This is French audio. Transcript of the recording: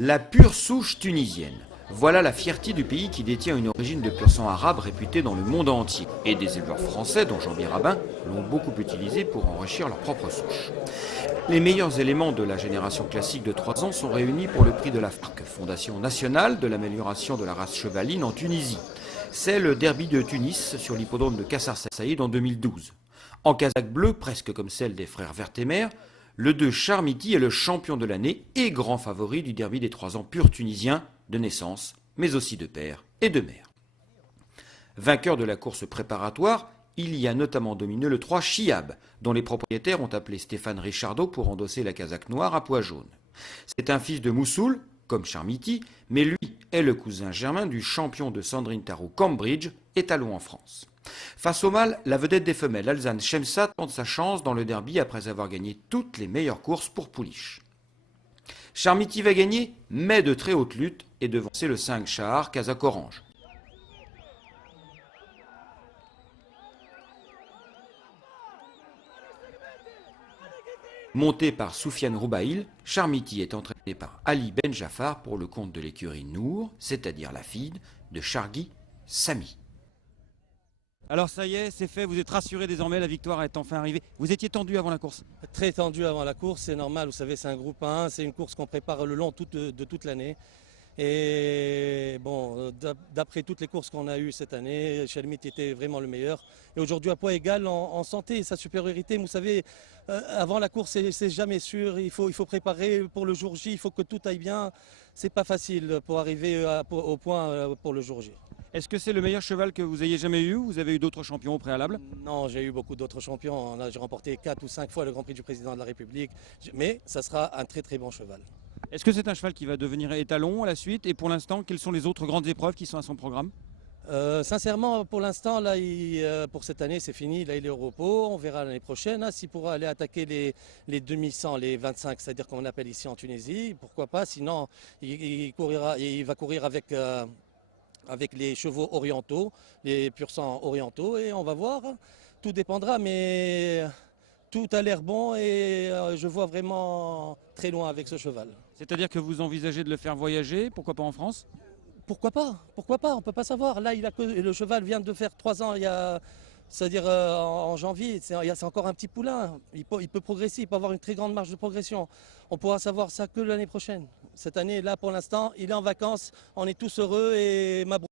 La pure souche tunisienne. Voilà la fierté du pays qui détient une origine de pur sang arabe réputée dans le monde entier. Et des éleveurs français, dont Jean-Pierre Rabin, l'ont beaucoup utilisé pour enrichir leur propre souche. Les meilleurs éléments de la génération classique de 3 ans sont réunis pour le prix de la FARC, Fondation nationale de l'amélioration de la race chevaline en Tunisie. C'est le derby de Tunis sur l'hippodrome de Kassar Saïd en 2012. En casaque bleue, presque comme celle des frères Vertemer, le 2 Charmiti est le champion de l'année et grand favori du derby des 3 ans pur tunisien de naissance, mais aussi de père et de mère. Vainqueur de la course préparatoire, il y a notamment dominé le 3 Chiab, dont les propriétaires ont appelé Stéphane Richardot pour endosser la casaque noire à pois jaune. C'est un fils de Moussoul, comme Charmiti, mais lui est le cousin germain du champion de Sandrine Tarot Cambridge, étalon en France. Face au mâle, la vedette des femelles, Alzane Chemsa, tente sa chance dans le derby après avoir gagné toutes les meilleures courses pour Pouliche. Charmiti va gagner, mais de très haute lutte et devancer le 5 Chahar Casaque Orange. Monté par Soufiane Roubaïl, Charmiti est entraîné par Ali Ben Jaffar pour le compte de l'écurie Nour, c'est-à-dire la fille de Chargui Sami. Alors ça y est, c'est fait, vous êtes rassuré désormais, la victoire est enfin arrivée. Vous étiez tendu avant la course? Très tendu avant la course, c'est normal, vous savez c'est un groupe 1, c'est une course qu'on prépare le long de toute l'année. Et bon, d'après toutes les courses qu'on a eues cette année, Chalmit était vraiment le meilleur. Et aujourd'hui à poids égal en santé, sa supériorité, vous savez, avant la course c'est jamais sûr, il faut préparer pour le jour J, il faut que tout aille bien. C'est pas facile pour arriver au point pour le jour J. Est-ce que c'est le meilleur cheval que vous ayez jamais eu ou vous avez eu d'autres champions au préalable? Non, j'ai eu beaucoup d'autres champions. J'ai remporté 4 ou 5 fois le Grand Prix du Président de la République. Mais ça sera un très très bon cheval. Est-ce que c'est un cheval qui va devenir étalon à la suite? Et pour l'instant, quelles sont les autres grandes épreuves qui sont à son programme? Sincèrement, pour l'instant, là, pour cette année, c'est fini. Là, il est au repos. On verra l'année prochaine. Hein, s'il pourra aller attaquer les demi-100, les 25, c'est-à-dire qu'on appelle ici en Tunisie, pourquoi pas. Sinon, il va courir avec les chevaux orientaux, les pur sang orientaux, et on va voir. Tout dépendra, mais tout a l'air bon et je vois vraiment très loin avec ce cheval. C'est-à-dire que vous envisagez de le faire voyager, pourquoi pas en France? Pourquoi pas? Pourquoi pas? On ne peut pas savoir. Là, le cheval vient de faire 3 ans, c'est-à-dire en janvier, c'est encore un petit poulain. Il peut progresser, il peut avoir une très grande marge de progression. On pourra savoir ça que l'année prochaine. Cette année, là, pour l'instant, il est en vacances, on est tous heureux et Mabrouk.